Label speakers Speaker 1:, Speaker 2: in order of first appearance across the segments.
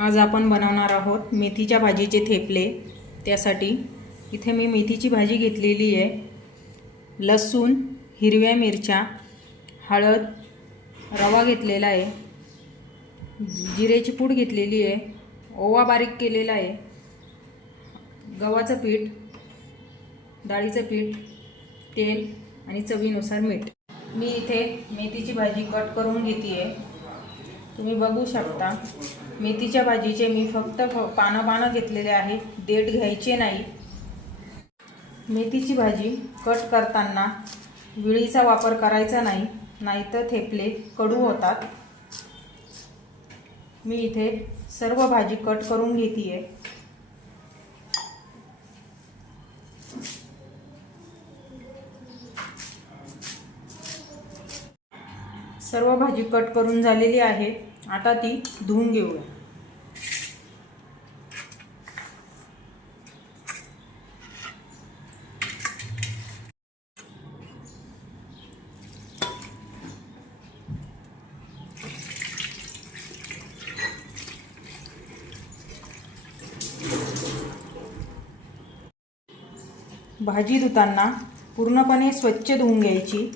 Speaker 1: आज आपण बनवणार आहोत मेथीच्या भाजीचे थेपले. त्यासाठी इथे मी मेथीची भाजी घेतलेली आहे. लसूण हिरव्या मिरच्या हळद रवा घेतलेला आहे. जिरेची पूड घेतलेली आहे. ओवा बारीक केलेला आहे. गव्हाचं पीठ डाळीचं पीठ तेल आणि चवीनुसार मीठ. मी इथे मेथीची भाजी कट करून घेते आहे तुम्ही बघू शकता. मेथीच्या भाजीचे मी फक्त फ- पानं पानं घेतलेले आहे. देठ घ्यायचे नाही. मेथीची भाजी कट करताना विळीचा वापर करायचा नाही नाहीतर थेपले कडू होतात. मी इथे सर्व भाजी कट करून घेते आहे सर्व भाजी कट करून झालेली आहे. आता ती धुवून घेऊया. भाजी धुताना पूर्णपणे स्वच्छ धुवून घ्यायची.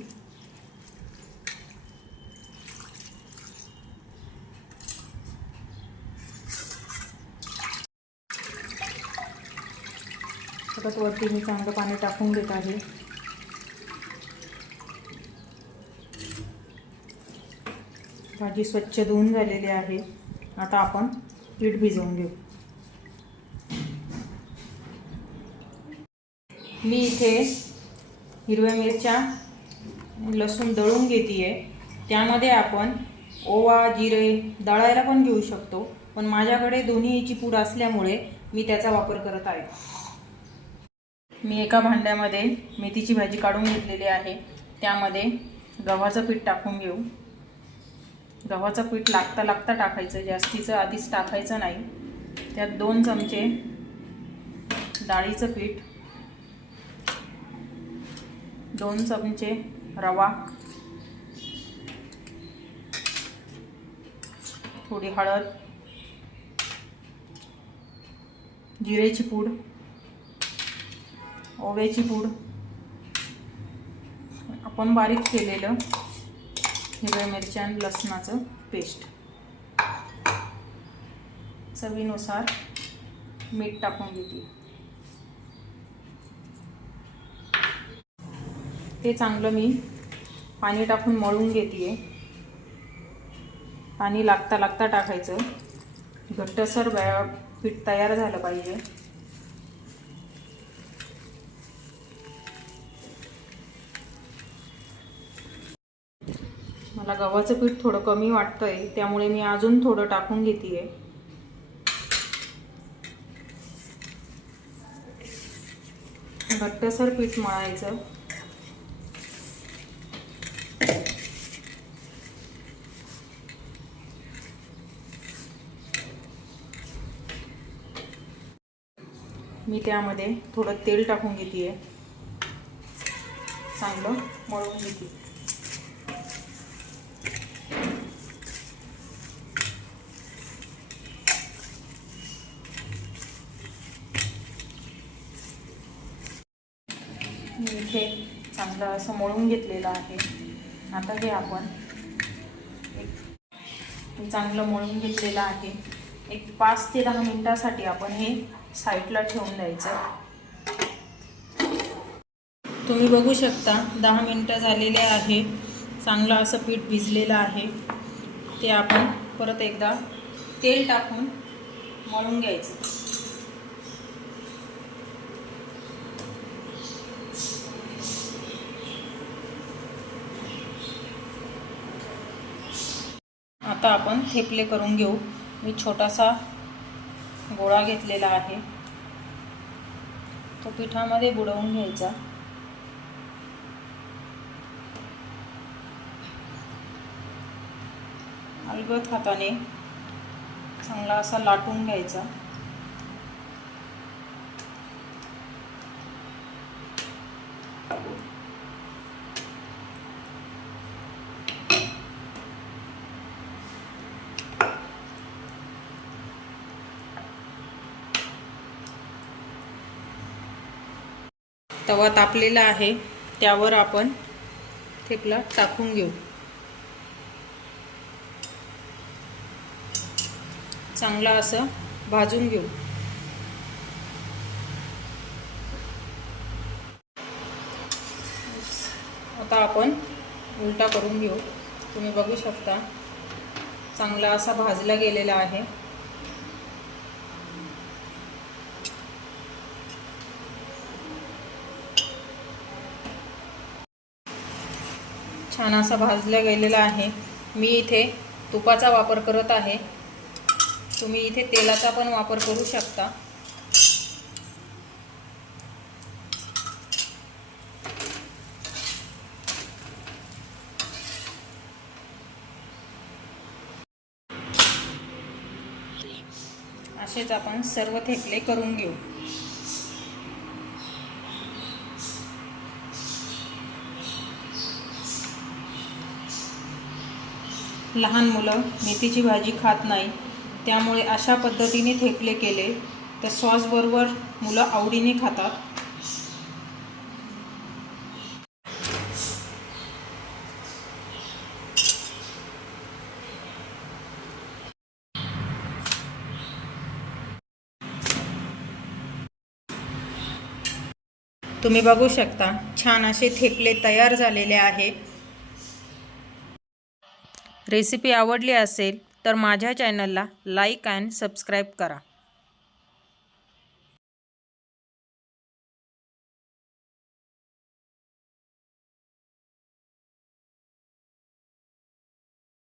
Speaker 1: परत वरती मी चांगलं पाणी टाकून देत आहे. भाजी स्वच्छ धुवून झालेली आहे. आता आपण पीठ भिजवून घेऊ. मी इथे हिरव्या मिरच्या लसूण दळून घेते आहे त्यामध्ये आपण ओवा जिरे दळायला पण घेऊ शकतो. पण माझ्याकडे दोन्हीची पूड असल्यामुळे मी त्याचा वापर करत आहे. मी एका भांड्यामध्ये मेथीची भाजी काढून घेतलेली आहे. त्यामध्ये गव्हाचं पीठ टाकून घेऊ. गव्हाचं पीठ लागता लागता टाकायचं जास्तीचं आधीच टाकायचं नाही. त्यात दोन चमचे डाळीचं पीठ दोन चमचे रवा थोडी हळद जिरेची पूड ओव्याची पूड. आपण बारीक केलेलं हिरव्या मिरच्या आणि लसणाचं पेस्ट. चवीनुसार मीठ टाकून घेते ते चांगलं मी पाणी टाकून मळून घेते पाणी लागता लागता टाकायचं. घट्टसर बॅ पीठ तयार झालं पाहिजे. मला गव्हाचं पीठ थोडं कमी वाटतंय त्यामुळे मी अजून थोडं टाकून घेते घट्टसर पीठ मळायचं. मी त्यामध्ये थोडं तेल टाकून घेते चांगलं मळून घेते मी इथे चांगलं असं मळून घेतलेलं आहे. आता हे आपण एक चांगलं मळून घेतलेलं आहे. एक पाच ते दहा मिनटासाठी आपण हे साईडला ठेवून द्यायचं. तुम्ही बघू शकता दहा मिनटं झालेले आहे. चांगलं असं पीठ भिजलेलं आहे. ते आपण परत एकदा तेल टाकून मळून घ्यायचं. आता आपण थेपले करून घेऊ. मी छोटासा गोळा घेतलेला आहे. तो पिठामध्ये बुडवून घ्यायचा. अलगद हाताने चांगला असा लाटून घ्यायचा. तवा तापलेला आहे. त्यावर आपण थेपला टाकून घेऊ. चांगला असं भाजून घेऊ. आता आपण उलटा करून घेऊ. तुम्ही बघू शकता चांगला असा भाजला गेलेला आहे. छान असा भाजला गेलेला आहे. मी इथे तुपाचा वापर करत आहे. तुम्ही इथे तेलाचा पण वापर करू शकता. असेच आपण सर्व थेपले करून घेऊ. लहान मुलं मेथीची भाजी खात नाही त्यामुळे अशा पद्धतीने थेपले केले तर सॉसबरोबर मुलं आवडीने खातात. तुम्ही बघू शकता छान असे थेपले तयार झालेले आहे. रेसिपी आवडली असेल तर माझ्या चॅनलला लाईक अँड सबस्क्राईब करा.